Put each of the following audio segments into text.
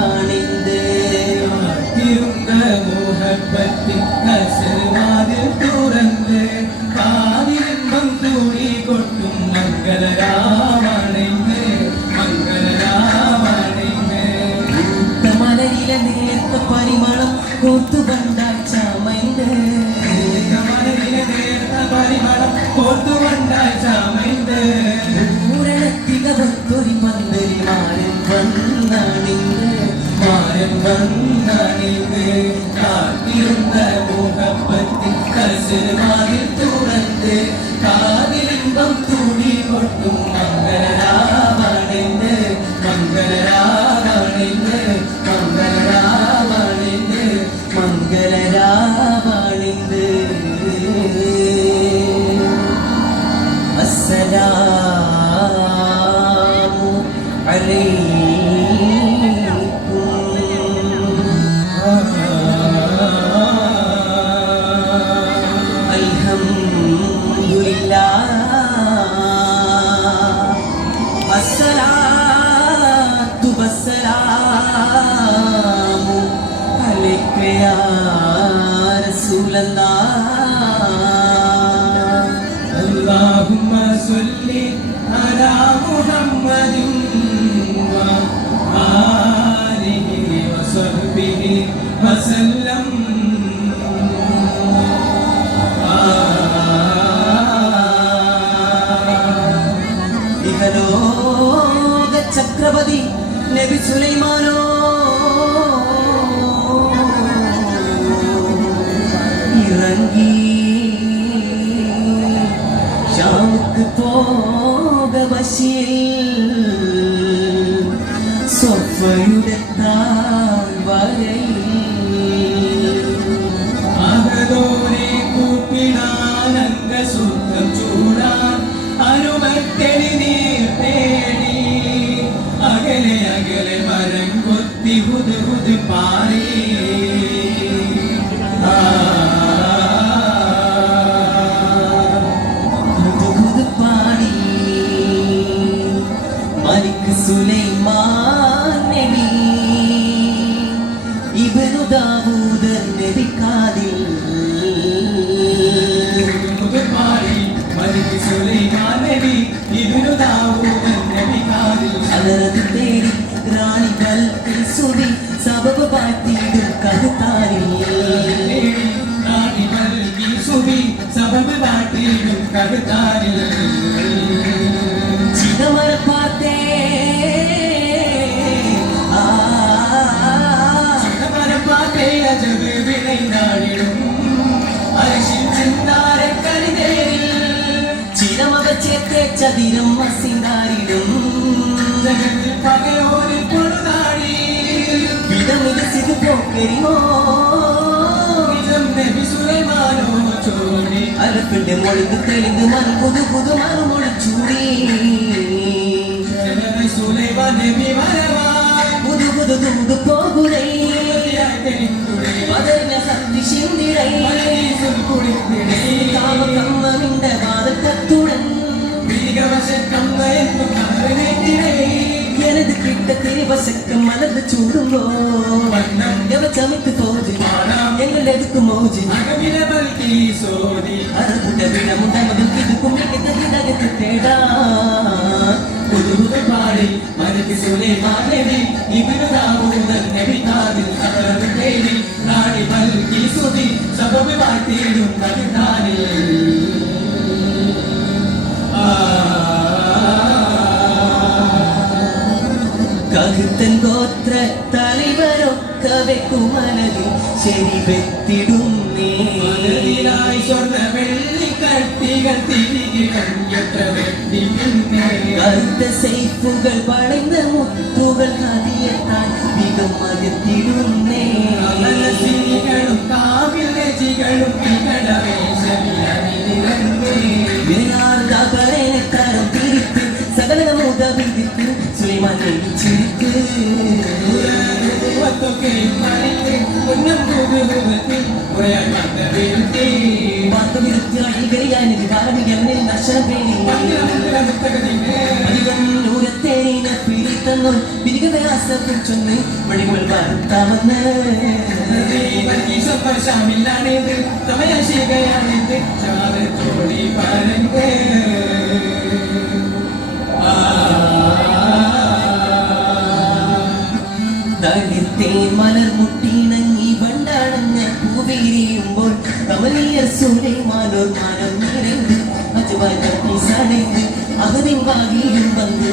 മംഗലരാവണിന്ത് കാത്തിരുന്ന മോഹപ്പത്തിൽ കസർവാതിൽ കസർവാതിൽ തുറന്ന് കാതിരിമ്പം തുണി കൊട്ടും മംഗളരാവണിന്ന് മംഗളരാവണിന്ന് മംഗളരാവണിന്ന് മംഗലരാവണിന്ത് അസ്സലാമു അലൈക്കും اللهم صل على محمد وآله وصحبه وسلم ഇഹലോക ചക്രവർത്തി നബി സുലൈമാനോ ഷാമുക്ക് പോക വശിയിൽ സ്വഫയുടെ താഴ്വരയിൽ അകതോരെ കൂപ്പിടാനന്ദ സുഖം ചൂടാൻ അനുമത്തനി നീർ തേടി അകലെ അകലെ മരം കൊത്തി ഹുത് ഹുത് പാറി സുലൈമാൻ നബി ഇബ്നു ദാവൂദ് നബി കാദിൽ പാടി മരിക്ക് സുലൈമാൻ നബി ഇബ്നു ദാവൂദ് നബി കാദിൽ അലറത് തേടി റാണി ബൽക്കിൽ സുബി ചതിരം നബി സുലൈമാനോ ചോടി അരപ്പിന്റെ മൊഴിക്ക് തെളിந்து മനം പുതു പുതു സുലൈമാൻ നബി വരവായി പുതു പുതു തൂതു ചുങ്കുമ്പോ ചമത്ത് പോതി ഞങ്ങൾ എടുക്കും മോജി അറുപുട വിട മുടങ്ങി കുമ്മിക്ക് തേടാ പാടി മനക്ക് സുലൈമാനവി ഇവനു ദാവൂദൻ നബി താദിൽ അവരുടെ നാടി മൽക്കി സുതി സബബ് വാട്ടിയിടും നബി താനിൽ பெத்திடும் நீதிலாய் சொன்ன வெள்ளி கட்டிகள் திரிகள் என்ற வெட்டி அந்த செய்ப்புகள் வளைந்த முத்துகள் நதியத்தான் மிக மயத்திடும் நே. നശപേരി പങ്കിലമുള്ള പുസ്തകത്തിന്റെ അധികം നൂരത്തേനെ പിടിത്തന്നു വിരികവയാസത്തിൽ ചൊന്ന് മണികൾ വാർത്താമെന്ന്. സന്തോഷമില്ലാണിത് സമയശികയാണിത് ചാരത്തോടി പരങ്കേ. തളിർത്തേ മലർ മുട്ടിണങ്ങി വണ്ടാണങ്ങ് പൂവിരിയുമ്പോൾ കമലിയ സുലൈമാനോർ മാനം നിറഞ്ഞ് നക്കി സടൈந்து അകതിൻ വാകിയും വന്ന്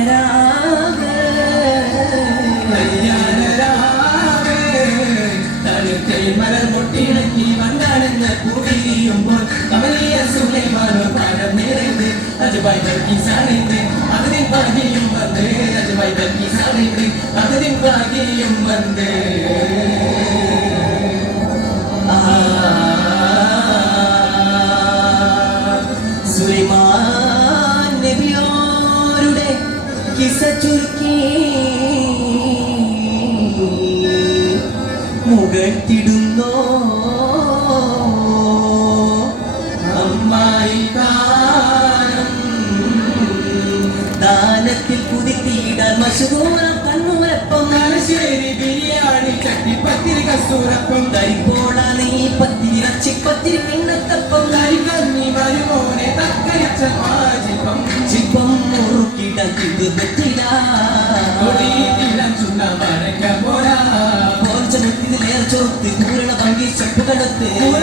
തണുക്കൈ മലർ പൊട്ടിണക്കി വണ്ടാണെന്ന് പൂവിരിയുമ്പോൾ കമലിയ സുലൈമാനോ പാടം നിറയുന്നത് അജബായ് തർക്കി സാണിത് അതിൻ ഭാഗ്യം വന്ന് അജബായ് തർക്കി സാണിത് അതിൻ ഭാഗ്യം വന്ന് സുലൈമാൻ ദാനത്തിൽ കുതിത്തിയിടാൻ മശുകൂരം കണ്ണുരപ്പം തലശ്ശേരി ബിരിയാണി ചട്ടിപ്പത്തിരി കസ്തൂരപ്പം കരിപ്പോള നെയ്പത്തിരി ഇറച്ചിപ്പത്തിരി കിണ്ണത്തപ്പം കരികന്നി വരുമോനെ തക്കരിച്ച മാജിപ്പം ചിപ്പം മുറുക്കിടാൻ ഇത് പറ്റില്ല ചുണ്ട മഴക്ക പോരാ. പോർച്ചനത്തിലേറെ ചോത്ത് പൂരണ പങ്കി ചെപ്പുകടത്ത് പൂർണമക്കളമാകെ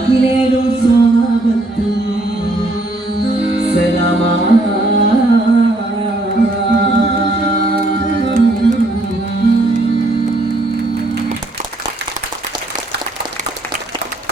admiro su